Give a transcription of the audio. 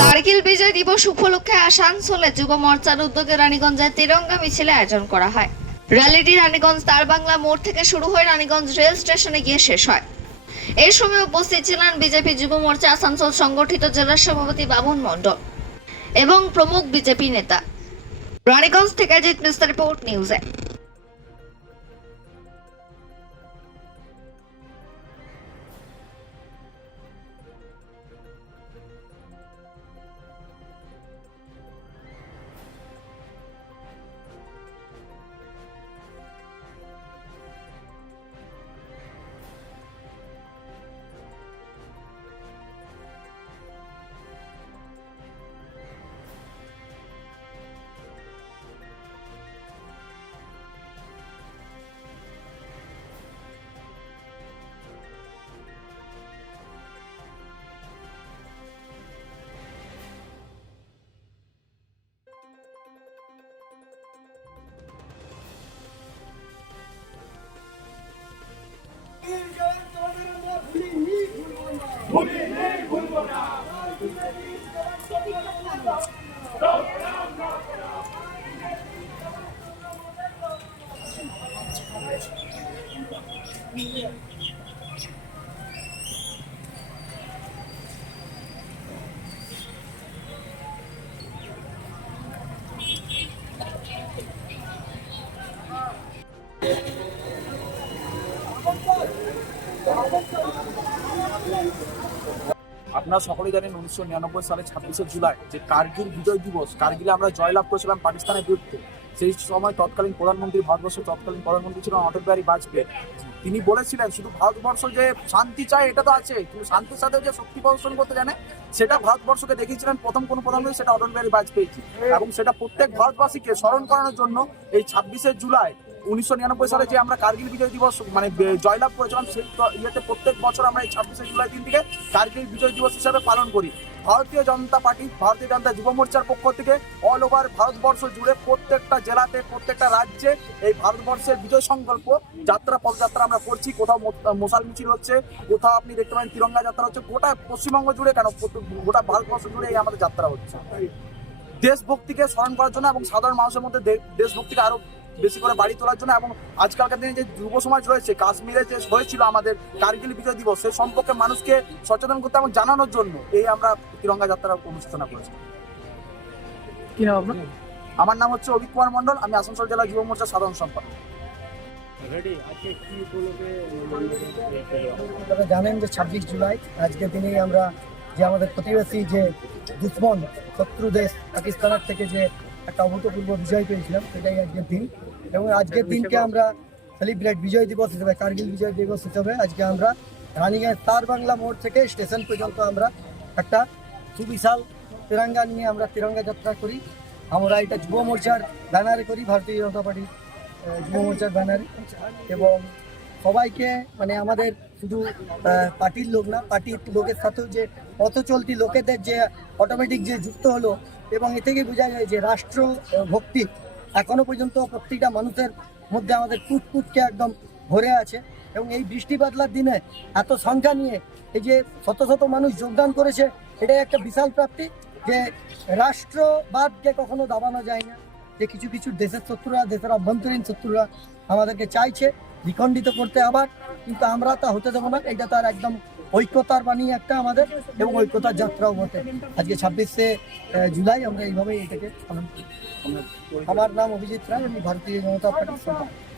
কার্গিল বিজয় দিবস উপলক্ষে আসানসোলে যুব মোর্চার উদ্যোগে রানীগঞ্জে তিরঙ্গা মিছিলে আয়োজন করা হয়। র্যালিটি রানীগঞ্জ তার বাংলা মোড় থেকে শুরু হয়ে রানীগঞ্জ রেল স্টেশনে গিয়ে শেষ হয়। এই সময় উপস্থিত ছিলেন বিজেপি যুব মোর্চা আসানসোল সংগঠিত জেলা সভাপতি বাবুন মণ্ডল এবং প্রমুখ বিজেপি নেতা। রানীগঞ্জ থেকে জিত মিস্টার রিপোর্ট নিউজে আপনারা সকলেই জানেন উনিশশো নিরানব্বই সালে ছাব্বিশে জুলাই যে কার্গিল বিজয় দিবস, কার্গিলে আমরা জয়লাভ করেছিলাম পাকিস্তানের বিরুদ্ধে। সেই সময় তৎকালীন প্রধানমন্ত্রী ভারতবর্ষের তৎকালীন প্রধানমন্ত্রী ছিলেন অটল বিহারী বাজপেয়ী তিনি বলেছিলেন শুধু ভারতবর্ষ যে শান্তি চায় এটা তো আছে কিন্তু শান্তির সাথে যে শক্তি প্রদর্শন করতে জানে সেটা ভারতবর্ষকে দেখিয়েছিলেন প্রথম কোন প্রধানমন্ত্রী সেটা অটল বিহারী বাজপেয়ী। এবং সেটা প্রত্যেক ভারতবাসীকে স্মরণ করানোর জন্য এই ছাব্বিশে জুলাই উনিশশো নিরানব্বই সালে যে আমরা কার্গিল বিজয় দিবস মানে জয়লাভ করেছিলাম সেই ইয়েতে প্রত্যেক বছর আমরা এই ছাব্বিশে জুলাই দিন থেকে কার্গিল বিজয় দিবস হিসাবে পালন করি। ভারতীয় জনতা পার্টি, ভারতীয় জনতা যুব মোর্চার পক্ষ থেকে অল ওভার ভারতবর্ষ জুড়ে প্রত্যেকটা জেলাতে, প্রত্যেকটা রাজ্যে এই ভারতবর্ষের বিজয় সংকল্প যাত্রা, পদযাত্রা আমরা করছি। কোথাও মশাল মিছিল হচ্ছে, কোথাও আপনি দেখতে পারেন তিরঙ্গা যাত্রা হচ্ছে, গোটা পশ্চিমবঙ্গ জুড়ে কেন গোটা ভারতবর্ষ জুড়ে এই আমাদের যাত্রা হচ্ছে। দেশভক্তিকে স্মরণ করার জন্য এবং সাধারণ মানুষের মধ্যে দেশভক্তিকে আরও বেশি করে বাড়ি তোলার জন্য এবং আজকালকার দিনে যে যুব সমাজ রয়েছে কাশ্মীরে যে হয়েছিল আমাদের কার্গিল বিজয় দিবস সে সম্পর্কে মানুষকে সচেতন করতে এবং জানানোর জন্য এই আমরা তিরঙ্গা যাত্রা অনুষ্ঠিত করেছি। কি নাম আপনার? আমার নাম হচ্ছে অভিক কুমার মন্ডল আমি আসানসোল জেলা যুব মোর্চার সাধারণ সম্পাদক। আপনারা জানেন যে ছাব্বিশ জুলাই আজকের দিনেই আমরা যে আমাদের প্রতিবেশী যে দুশ্মন শত্রু দেশ পাকিস্তানের থেকে যে একটা অভূতপূর্ব বিজয় পেয়েছিলাম সেটাই আজকের দিন। এবং আজকের দিনকে আমরা সেলিব্রেট বিজয় দিবস হিসেবে কার্গিল বিজয় দিবস হিসেবে আজকে আমরা রানীগঞ্জ তার বাংলা মোড় থেকে স্টেশন পর্যন্ত আমরা একটা সুবিশাল তিরঙ্গা নিয়ে আমরা তিরঙ্গা যাত্রা করি। আমরা এটা যুব মোর্চার ব্যানারে করি ভারতীয় জনতা পার্টির যুব মোর্চার ব্যানারে এবং সবাইকে মানে আমাদের শুধু পার্টির লোক না, পার্টির লোকের সাথেও যে পথ চলতি লোকেদের যে অটোমেটিক যে যুক্ত হলো এবং এ থেকে বোঝা যায় যে রাষ্ট্র ভক্তি এখনও পর্যন্ত প্রত্যেকটা মানুষের মধ্যে আমাদের কুটকুটকে একদম ভরে আছে এবং এই বৃষ্টি বাদলার দিনে এত সংখ্যা নিয়ে এই যে শত শত মানুষ যোগদান করেছে, এটাই একটা বিশাল প্রাপ্তি যে রাষ্ট্রবাদকে কখনো দাবানো যায় না। যে কিছু কিছু দেশের শত্রুরা, দেশের অভ্যন্তরীণ শত্রুরা আমাদেরকে চাইছে দ্বিখণ্ডিত করতে আবার, কিন্তু আমরা তা হতে দেবো না। এটা তার একদম ঐক্যতার বাণী একটা আমাদের, এবং ঐক্যতার যাত্রাও বটে। আজকে ছাব্বিশে জুলাই আমরা এইভাবেই এটাকে আমার নাম অভিজিৎ রায়, আমি ভারতীয় জনতা পার্টির সভাপতি।